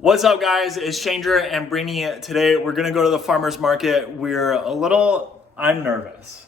What's up, guys? It's Changer and Brittany. Today we're gonna go to the farmer's market. I'm nervous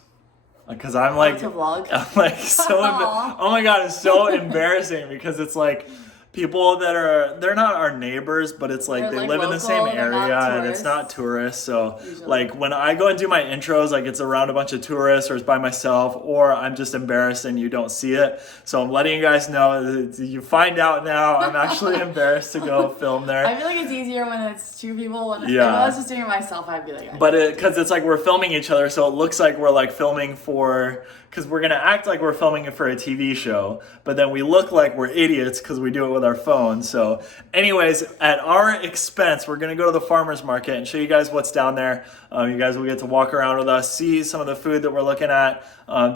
because I'm like so oh my god, it's so embarrassing because it's like people they're not our neighbors, but it's like they live in the same area and it's not tourists. So usually, like when I go and do my intros, like it's around a bunch of tourists or it's by myself, or I'm just embarrassed and you don't see it. So I'm letting you guys know. You find out now. I'm actually embarrassed to go film there. I feel like it's easier when it's two people. If I was just doing it myself, I'd be like, because it's like we're filming each other, so it looks like we're like filming because we're gonna act like we're filming it for a TV show, but then we look like we're idiots because we do it with our phones. So anyways, at our expense, we're gonna go to the farmer's market and show you guys what's down there. You guys will get to walk around with us, see some of the food that we're looking at,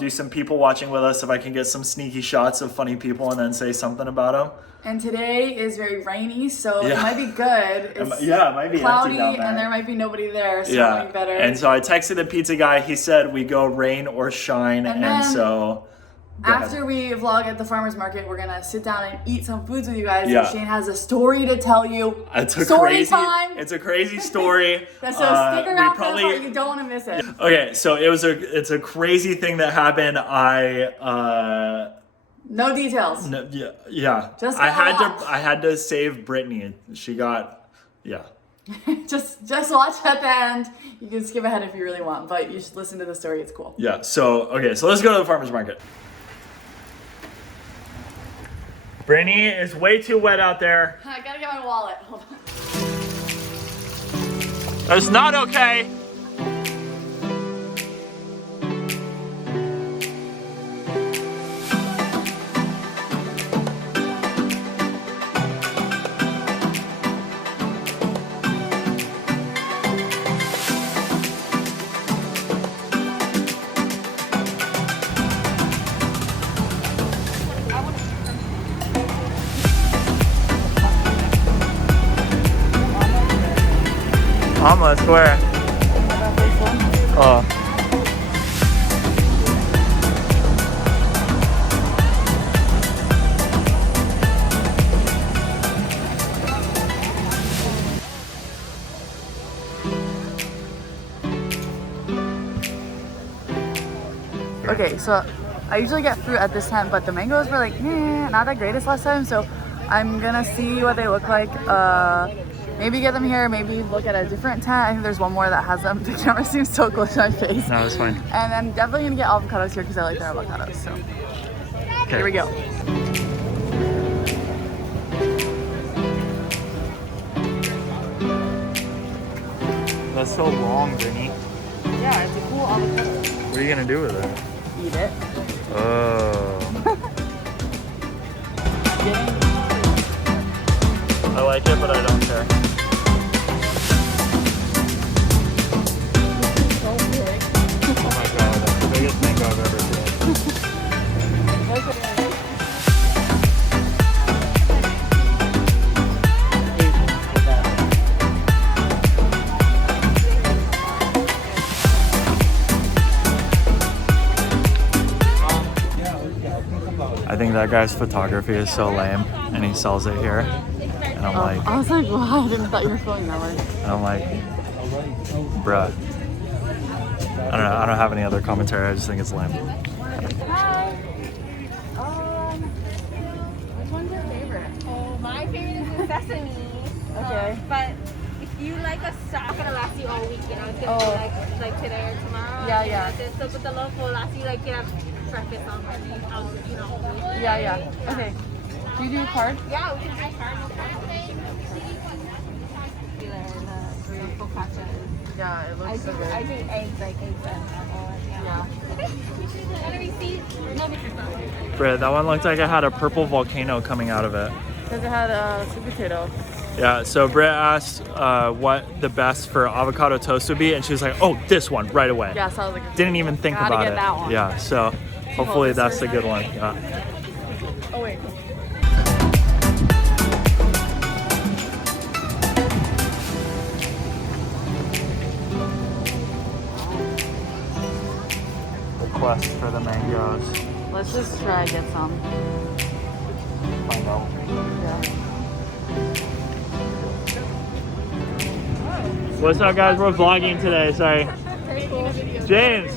do some people watching with us if I can get some sneaky shots of funny people and then say something about them. And today is very rainy, so it might be good. It might be cloudy, empty down there. And there might be nobody there, so it might be better. And so I texted the pizza guy. He said we go rain or shine, and so after we vlog at the farmer's market, we're gonna sit down and eat some foods with you guys. Yeah. And Shane has a story to tell you. It's a crazy story. So stick around for the part. You don't want to miss it. Okay, so it's a crazy thing that happened. No details. No, yeah. I had to save Brittany. She got just watch at the end. You can skip ahead if you really want, but you should listen to the story. It's cool. Yeah. So let's go to the farmer's market. Brittany is way too wet out there. I gotta get my wallet. Hold on. It's not okay. Almost where? Oh. Okay, so I usually get fruit at this time, but the mangoes were like, not that greatest last time, so I'm gonna see what they look like. Maybe get them here, maybe look at a different tent. I think there's one more that has them. The camera seems so close to my face. No, it's fine. And I'm definitely gonna get avocados here because I like their avocados, so. Okay. Here we go. That's so long, Brittany. Yeah, it's a cool avocado. What are you gonna do with it? Eat it. Oh. I like it, but I don't care. It's so big. Oh my god, that's the biggest mango I've ever seen. I think that guy's photography is so lame, and he sells it here. And I'm like, I was like, wow, I didn't thought you were filming that way. And I'm like, bruh. I don't know. I don't have any other commentary. I just think it's lame. Hi. Which one's your favorite? Oh, my favorite is the sesame. Okay. But if you like a stock, it's gonna last you all week. You know, it's gonna be like today or tomorrow. Yeah. So, but the local will last you like breakfast on Monday. Yeah. Okay. Do you do a card? Yeah, we can do a card. Yeah, it looks so good. I do eggs and apple. Yeah. Want a receipt? No, Britt, that one looked like it had a purple volcano coming out of it. Because it had a sweet potato. Yeah, so Britt asked what the best for avocado toast would be, and she was like, oh, this one right away. Yeah, so I was like, didn't even think about it. That one. Yeah, so hopefully that's a good one. Yeah. Oh, wait. Quest for the mangoes. Let's just try to get some. Find out. Yeah. What's up, guys? We're vlogging today. Sorry. James.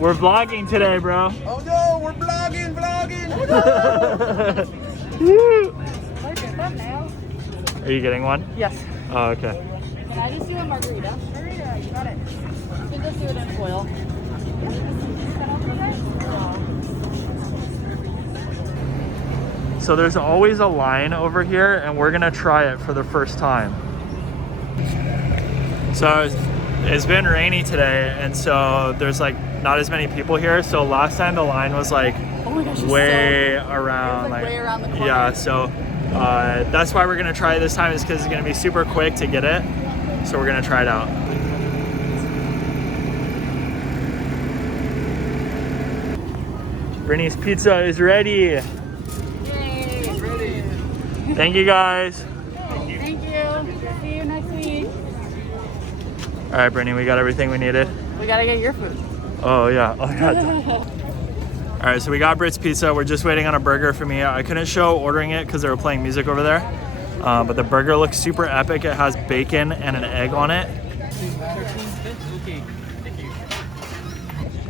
We're vlogging today, bro. Oh no, we're vlogging. Are you getting one? Yes. Oh, okay. Can I just do a margarita? Margarita, you got it. You can just do it in foil. So there's always a line over here, and we're gonna try it for the first time. So it's been rainy today, and so there's like not as many people here. So last time the line was like way around, like way around the corner. Yeah, so that's why we're gonna try it this time, is because it's gonna be super quick to get it. So we're gonna try it out. Brittany's pizza is ready. Thank you, guys. Thank you. See you next week. All right, Brittany, we got everything we needed. We gotta get your food. Oh yeah. Oh yeah. All right, so we got Britt's pizza. We're just waiting on a burger for me. I couldn't show ordering it because they were playing music over there. But the burger looks super epic. It has bacon and an egg on it.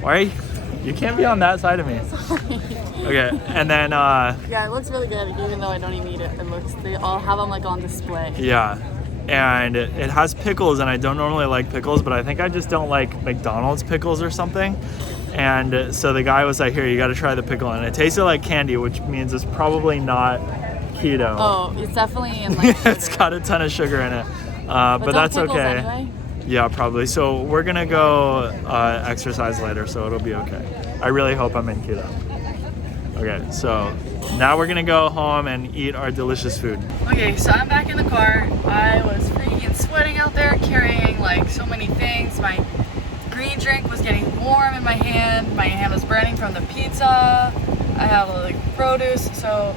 Why? You can't be on that side of me. Sorry. Okay, and then yeah, it looks really good, even though I don't even eat it. They all have them like on display. yeah, and it has pickles, and I don't normally like pickles, but I think I just don't like McDonald's pickles or something. And so the guy was like, "Here, you got to try the pickle," and it tasted like candy, which means it's probably not keto. Oh, it's definitely in like sugar. It's got a ton of sugar in it, but that's okay. Anyway? Yeah, probably. So we're gonna go exercise later, so it'll be okay. I really hope I'm in keto. Okay, so now we're gonna go home and eat our delicious food. Okay, so I'm back in the car. I was freaking sweating out there, carrying like so many things. My green drink was getting warm in my hand. My hand was burning from the pizza. I have like produce, so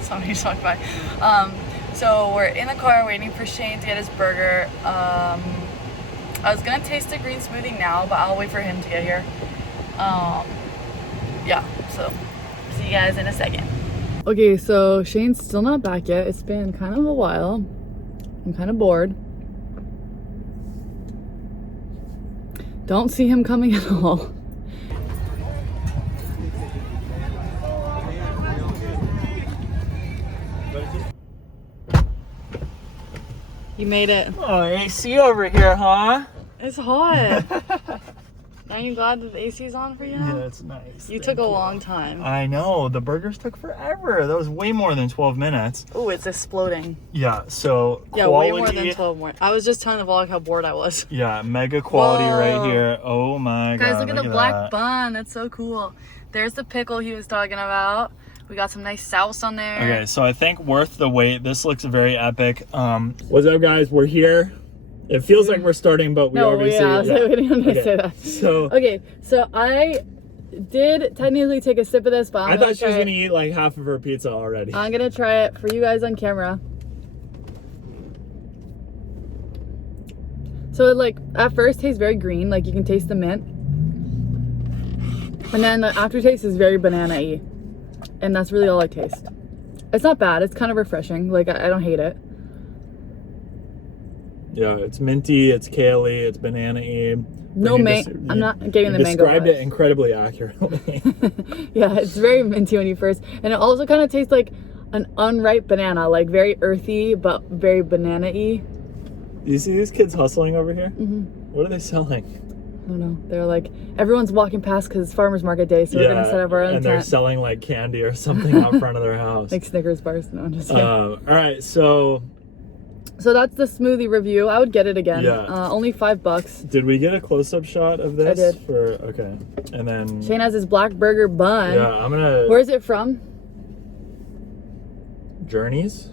somebody just walked by. So we're in the car waiting for Shane to get his burger. I was gonna taste the green smoothie now, but I'll wait for him to get here. Yeah, so see you guys in a second. Okay, so Shane's still not back yet. It's been kind of a while. I'm kind of bored. Don't see him coming at all. You made it. Oh, AC over here, huh? It's hot. Aren't you glad that the AC is on for you now? Yeah, it's nice. You took a long time. I know, the burgers took forever. That was way more than 12 minutes. Oh, it's exploding. Yeah, so yeah, quality, way more than 12 more. I was just telling the vlog how bored I was. Yeah, mega quality. Whoa. Right here. Oh my god. Guys, look at the black that. bun. That's so cool. There's the pickle he was talking about. We got some nice sauce on there. Okay, so I think worth the wait. This looks very epic. What's up, guys? We're here. It feels like we're starting, but we already say we didn't okay. say that. So okay, so I did technically take a sip of this, but I thought she was gonna eat like half of her pizza already. I'm gonna try it for you guys on camera. So it like at first tastes very green, like you can taste the mint, and then the aftertaste is very banana-y, and that's really all I taste. It's not bad. It's kind of refreshing. Like I don't hate it. Yeah, it's minty, it's kale-y, it's banana-y. No mango. I'm not giving the mango. Described it incredibly accurately. Yeah, it's very minty when you first, and it also kind of tastes like an unripe banana, like very earthy but very banana-y. You see these kids hustling over here? Mm-hmm. What are they selling? I don't know. They're like, everyone's walking past because it's farmer's market day, so we're gonna set up our own and tent. they're selling like candy or something out front of their house. Like Snickers bars. No, I'm just kidding. All right, so that's the smoothie review. I would get it again. Yeah. Only $5. Did we get a close-up shot of this? I did. Okay, and then Shane has his black burger bun. yeah, I'm gonna. Where's it from? Journeys.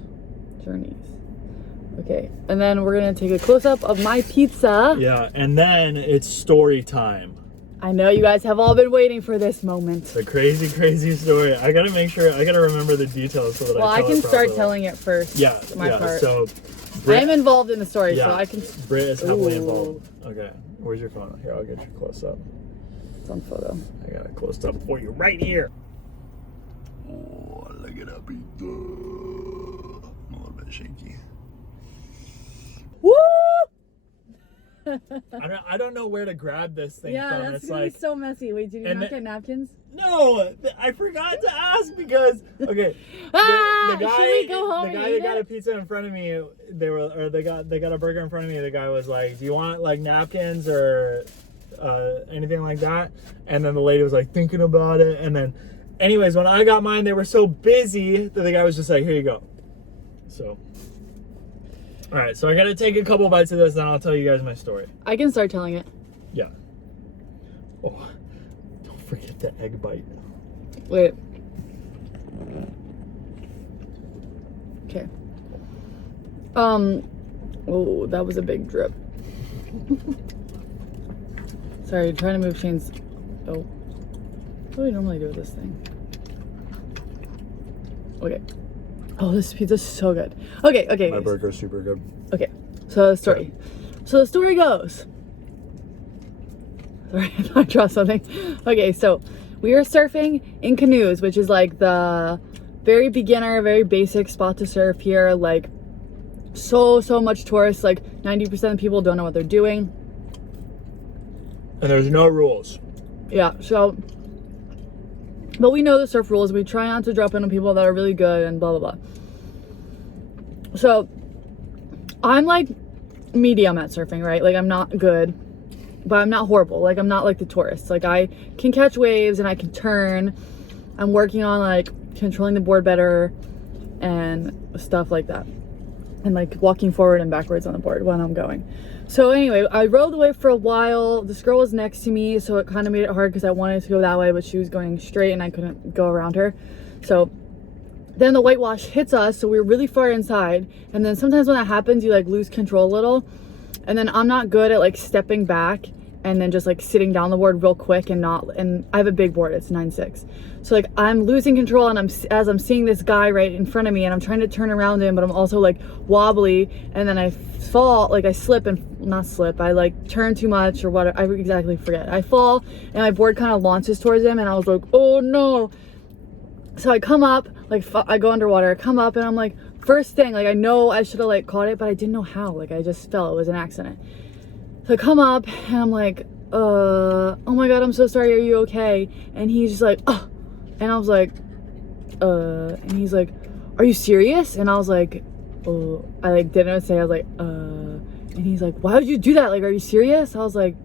Okay, and then we're gonna take a close-up of my pizza. Yeah, and then it's story time. I know you guys have all been waiting for this moment. The crazy, crazy story. I gotta make sure. I gotta remember the details so that well, I tell I can it start properly. telling it first. Yeah, my part. So I'm involved in the story, yeah, so I can. Britt is heavily Ooh. involved. Okay, where's your phone? Here, I'll get you close up. It's on photo. I got it close up for you right here. Oh, look at that pizza. shaky. Woo! I don't know where to grab this thing from. Yeah, that's gonna be so messy. Wait, did you not get napkins? No, I forgot to ask because the guy that got a pizza in front of me, they got a burger in front of me. The guy was like, "Do you want like napkins or anything like that?" And then the lady was like thinking about it, and then, anyways, when I got mine, they were so busy that the guy was just like, "Here you go." So. All right, so I gotta take a couple bites of this, and I'll tell you guys my story. I can start telling it. Yeah. Oh, don't forget the egg bite. Wait. Okay. Oh, that was a big drip. Sorry, trying to move Shane's. Oh. What do we normally do with this thing? Okay. Oh, this pizza's so good. Okay. My burger's super good. Okay, so the story. So the story goes. Sorry, I thought I dropped something. Okay, so we were surfing in canoes, which is like the very beginner, very basic spot to surf here. Like so much tourists. Like 90% of people don't know what they're doing. And there's no rules. Yeah, so. But we know the surf rules. We try not to drop in on people that are really good and blah, blah, blah. So, I'm like medium at surfing, right? Like, I'm not good, but I'm not horrible. Like, I'm not like the tourists. Like, I can catch waves and I can turn. I'm working on, like, controlling the board better and stuff like that. And, like, walking forward and backwards on the board when I'm going. So anyway, I rode the wave for a while. This girl was next to me, so it kind of made it hard because I wanted to go that way, but she was going straight and I couldn't go around her. So then the whitewash hits us, so we were really far inside. And then sometimes when that happens, you like lose control a little. And then I'm not good at like stepping back and then just like sitting down the board real quick and I have a big board, it's 9.6. So like I'm losing control and as I'm seeing this guy right in front of me and I'm trying to turn around him, but I'm also like wobbly, and then I fall, like I slip and not slip, I like turn too much or what, I exactly forget. I fall and my board kind of launches towards him and I was like, oh no. So I come up, like I go underwater, I come up and I'm like, first thing, like I know I should have like caught it, but I didn't know how, like I just fell, it was an accident. So I come up and I'm like, oh my God, I'm so sorry, are you okay? And he's just like, oh. And I was like, and he's like, are you serious? And I was like, oh, I like didn't say, I was like, and he's like, why would you do that? Like, are you serious? I was like,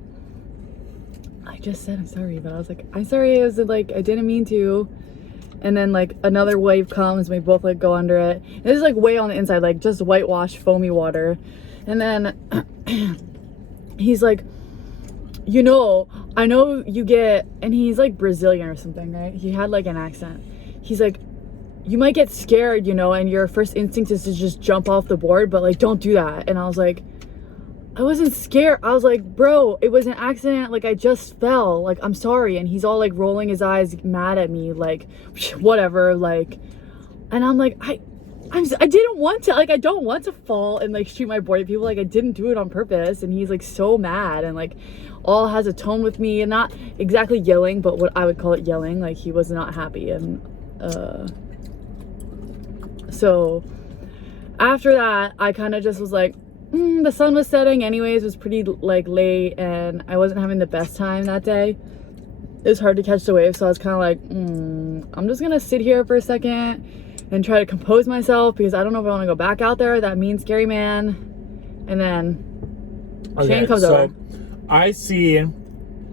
I just said I'm sorry, but I was like, I'm sorry, I was like, I didn't mean to. And then like another wave comes and we both like go under it. And this is like way on the inside, like just whitewash, foamy water. And then he's like, you know, I know you get, and he's like Brazilian or something, right? He had like an accent. He's like, you might get scared, you know, and your first instinct is to just jump off the board, but like, don't do that. And I was like, I wasn't scared. I was like, bro, it was an accident. Like, I just fell. Like, I'm sorry. And he's all like rolling his eyes, mad at me, like, whatever. Like, and I'm like, I didn't want to, like, I don't want to fall and like shoot my board at people. Like, I didn't do it on purpose. And he's like so mad and like all has a tone with me and not exactly yelling, but what I would call it yelling. Like, he was not happy. And so after that, I kind of just was like, the sun was setting anyways, it was pretty like late and I wasn't having the best time that day. It was hard to catch the wave, so I was kind of like, I'm just gonna sit here for a second and try to compose myself because I don't know if I want to go back out there. That means scary man. And then Shane comes over. I see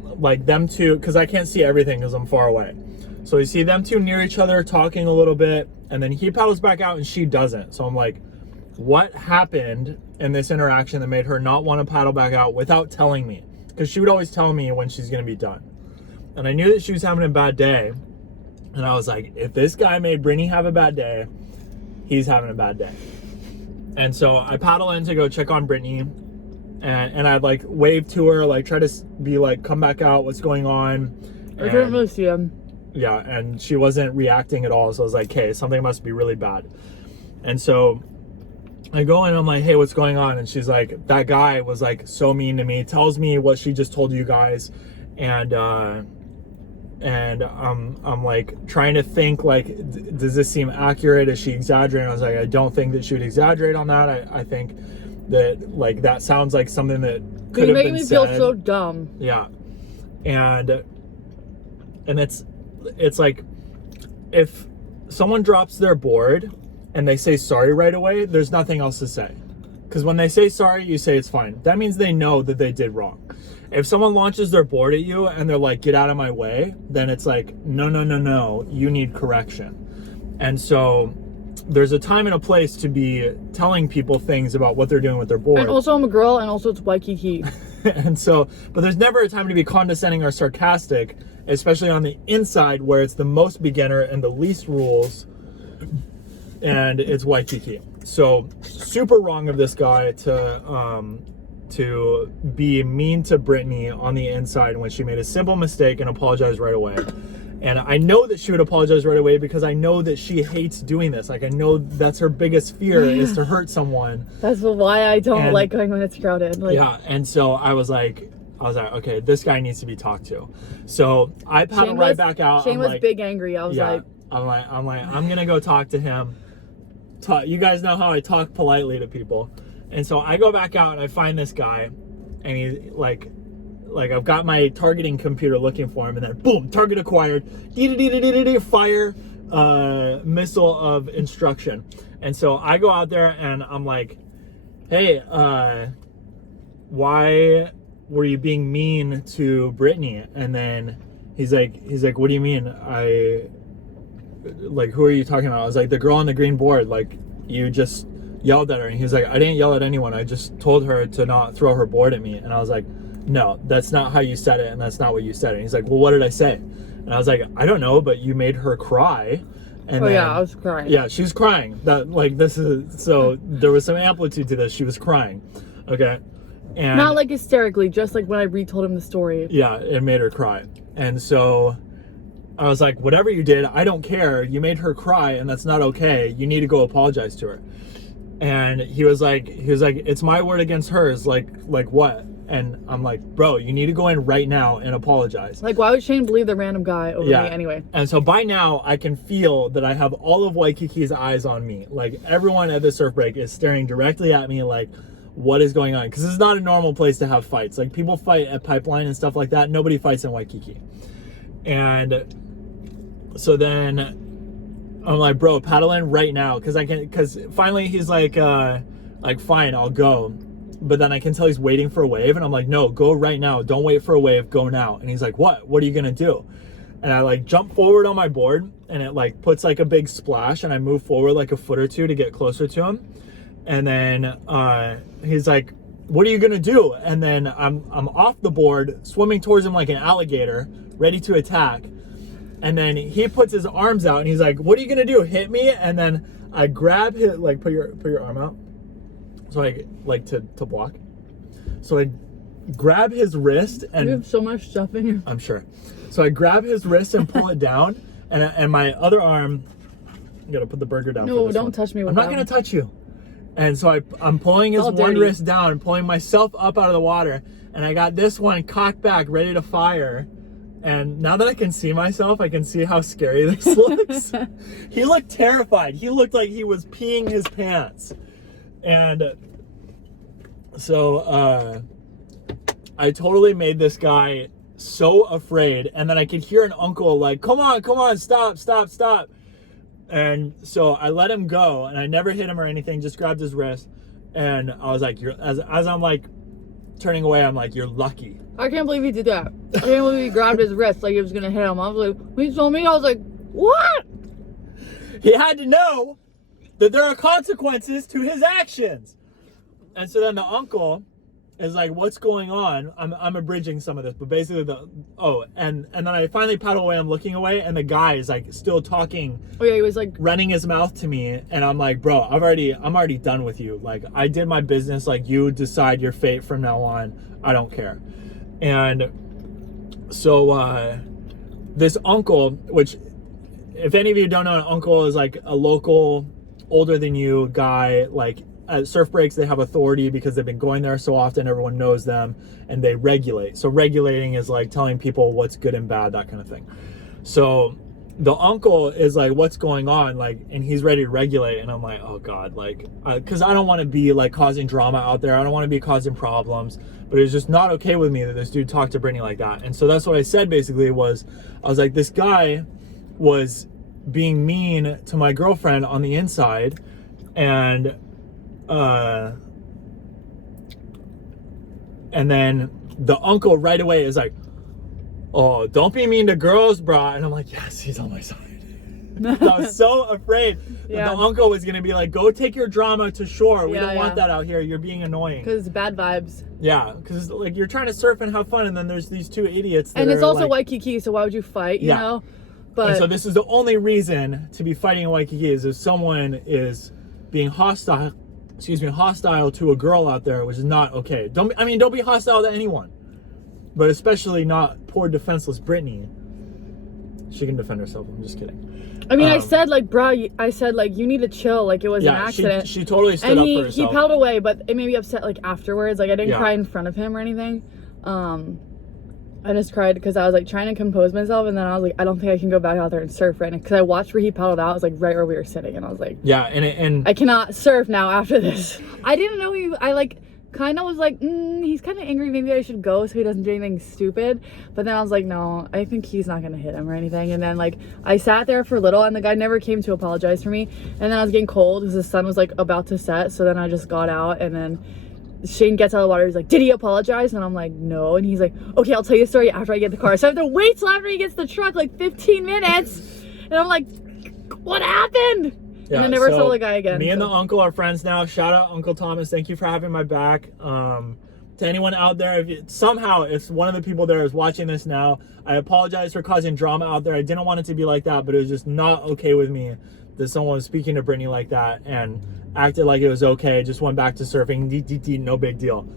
like them two, because I can't see everything because I'm far away. So we see them two near each other talking a little bit, and then he paddles back out and she doesn't. So I'm like, what happened in this interaction that made her not want to paddle back out without telling me? Because she would always tell me when she's going to be done. And I knew that she was having a bad day. And I was like, if this guy made Brittany have a bad day, he's having a bad day. And so I paddle in to go check on Brittany. And I'd like wave to her, like try to be like, come back out, what's going on? I couldn't really see him. Yeah, and she wasn't reacting at all. So I was like, hey, something must be really bad. And so I go in, I'm like, hey, what's going on? And she's like, that guy was like so mean to me, tells me what she just told you guys. And and I'm like trying to think like, does this seem accurate? Is she exaggerating? I was like, I don't think that she would exaggerate on that. I think that like that sounds like something that could have been said. You're making me feel so dumb. Yeah, and it's like if someone drops their board and they say sorry right away, there's nothing else to say. Because when they say sorry, you say it's fine. That means they know that they did wrong. If someone launches their board at you and they're like, get out of my way, then it's like, no, you need correction. And so there's a time and a place to be telling people things about what they're doing with their board. And also I'm a girl, and also it's Waikiki. And so, but there's never a time to be condescending or sarcastic, especially on the inside where it's the most beginner and the least rules, and it's Waikiki. So super wrong of this guy to be mean to Brittany on the inside when she made a simple mistake and apologized right away. And I know that she would apologize right away because I know that she hates doing this. Like, I know that's her biggest fear is to hurt someone. That's why I don't like going when it's crowded. Like, yeah, and so I was like, okay, this guy needs to be talked to. So I paddled right back out. Shane was big angry. I was like, I'm gonna go talk to him. You guys know how I talk politely to people. And so I go back out and I find this guy, and he's like I've got my targeting computer looking for him, and then boom, target acquired, fire missile of instruction. And so I go out there and I'm like, hey, why were you being mean to Brittany? And then he's like, what do you mean? Who are you talking about? I was like, the girl on the green board, like, you just yelled at her. And he was like, I didn't yell at anyone. I just told her to not throw her board at me. And I was like, no, that's not how you said it, and that's not what you said. And he's like, well, what did I say? And I was like, I don't know, but you made her cry. And yeah, I was crying. Yeah, she was crying. So there was some amplitude to this. She was crying. Okay. And not like hysterically, just like when I retold him the story. Yeah, it made her cry. And so I was like, whatever you did, I don't care. You made her cry, and that's not okay. You need to go apologize to her. And he was like, it's my word against hers. Like what? And I'm like, bro, you need to go in right now and apologize. Like, why would Shane believe the random guy over me anyway? And so by now, I can feel that I have all of Waikiki's eyes on me. Like, everyone at the surf break is staring directly at me like, what is going on? Because it's not a normal place to have fights. Like, people fight at Pipeline and stuff like that. Nobody fights in Waikiki. And so then I'm like, bro, paddle in right now. Because finally he's like, fine, I'll go. But then I can tell he's waiting for a wave, and I'm like, no, go right now. Don't wait for a wave, go now. And he's like, what? What are you gonna do? And I like jump forward on my board, and it like puts like a big splash, and I move forward like a foot or two to get closer to him. And then he's like, what are you gonna do? And then I'm off the board, swimming towards him like an alligator, ready to attack. And then he puts his arms out, and he's like, what are you gonna do? Hit me? And then I grab his, like, put your arm out. So I like to block. So I grab his wrist, and you have so much stuff in here. I'm sure. So I grab his wrist and pull it down, and my other arm. I'm gonna put the burger down. No, don't touch me. I'm not gonna touch you. And so I'm pulling his one wrist down, pulling myself up out of the water, and I got this one cocked back, ready to fire. And now that I can see myself, I can see how scary this looks. He looked terrified. He looked like he was peeing his pants. And so I totally made this guy so afraid. And then I could hear an uncle like, come on, stop. And so I let him go, and I never hit him or anything, just grabbed his wrist. And I was like, as I'm like turning away, I'm like, you're lucky. I can't believe he did that. I can't believe he grabbed his wrist like he was gonna hit him. I was like, when he told me, I was like, what? He had to know that there are consequences to his actions. And so then the uncle is like, what's going on? I'm abridging some of this, but basically and then I finally paddle away, I'm looking away, and the guy is like still talking. Oh yeah, he was like running his mouth to me, and I'm like, bro, I'm already done with you. Like, I did my business, like, you decide your fate from now on. I don't care. And so this uncle, which if any of you don't know, an uncle is like a local older than you guy. Like, at surf breaks, they have authority because they've been going there so often, everyone knows them, and they regulate. So regulating is like telling people what's good and bad, that kind of thing. So the uncle is like, what's going on? Like, and he's ready to regulate. And I'm like, oh God, like, cause I don't want to be like causing drama out there. I don't want to be causing problems, but it's just not okay with me that this dude talked to Brittany like that. And so that's what I said basically I was like, this guy was being mean to my girlfriend on the inside. And then the uncle right away is like, oh, don't be mean to girls, brah. And I'm like, yes, he's on my side. I was so afraid that the uncle was going to be like, go take your drama to shore. We don't want that out here. You're being annoying. Because bad vibes. Yeah, because like you're trying to surf and have fun, and then there's these two idiots that and it's also like, Waikiki, so why would you fight, you know? But and so this is the only reason to be fighting in Waikiki is if someone is being hostile to a girl out there, which is not okay. Don't be hostile to anyone. But especially not poor defenseless Brittany. She can defend herself. I'm just kidding. I mean, I said like, bro, I said like, you need to chill. Like it was an accident. She totally stood up for herself. He paddled away, but it made me upset like afterwards. Like I didn't cry in front of him or anything. I just cried because I was like trying to compose myself, and then I was like, I don't think I can go back out there and surf right now because I watched where he paddled out. It was like right where we were sitting, and I was like, yeah, and I cannot surf now after this. I didn't know I like kind of was like, he's kind of angry. Maybe I should go so he doesn't do anything stupid. But then I was like, no, I think he's not gonna hit him or anything. And then like I sat there for a little, and the guy never came to apologize for me. And then I was getting cold because the sun was like about to set. So then I just got out, and then Shane gets out of the water. He's like, did he apologize? And I'm like, no. And he's like, okay, I'll tell you the story after I get the car. So I have to wait till after he gets the truck, like 15 minutes. And I'm like, what happened? Yeah, and I never saw the guy again. Me and the uncle are friends now. Shout out Uncle Thomas. Thank you for having my back. To anyone out there, if one of the people there is watching this now, I apologize for causing drama out there. I didn't want it to be like that, but it was just not okay with me that someone was speaking to Brittany like that and acted like it was okay, just went back to surfing, no big deal.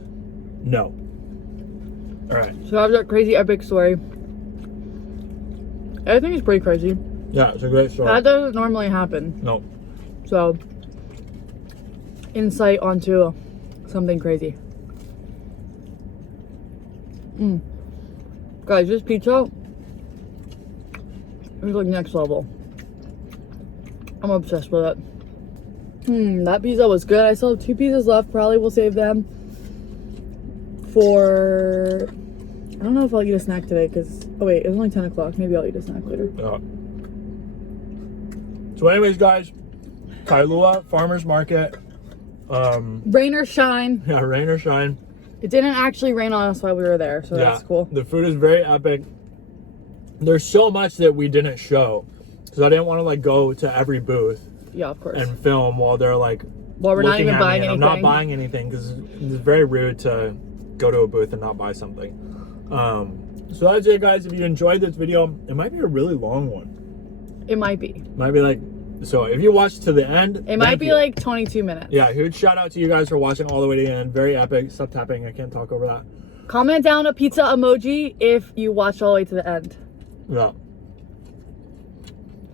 No. All right. So I have that crazy epic story. I think it's pretty crazy. Yeah, it's a great story. That doesn't normally happen. No. So, insight onto something crazy. Guys, this pizza is like next level. I'm obsessed with it. That pizza was good. I still have 2 pieces left. Probably will save them for... I don't know if I'll eat a snack today because... Oh wait, it's only 10 o'clock. Maybe I'll eat a snack later. Yeah. So anyways, guys, Kailua Farmers Market. Rain or shine. Yeah, rain or shine. It didn't actually rain on us while we were there, so that's cool. The food is very epic. There's so much that we didn't show because I didn't want to like go to every booth. Yeah, of course. And film while they're like, while we're not even buying anything. I'm not buying anything because it's very rude to go to a booth and not buy something. So that's it, guys. If you enjoyed this video, it might be a really long one. It might be. Might be like, so if you watched to the end, it might be like 22 minutes. Yeah, huge shout out to you guys for watching all the way to the end. Very epic. Stop tapping. I can't talk over that. Comment down a pizza emoji if you watched all the way to the end. Yeah.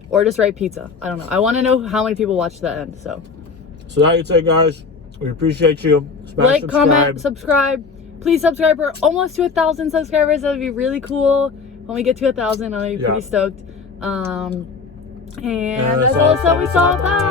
Or just write pizza. I don't know. I want to know how many people watched the end. So that's it, guys. We appreciate you. Like, comment, subscribe. Please subscribe. We're almost to 1,000 subscribers. That would be really cool. When we get to 1,000, I'll be pretty stoked. And that's all we saw. Bye.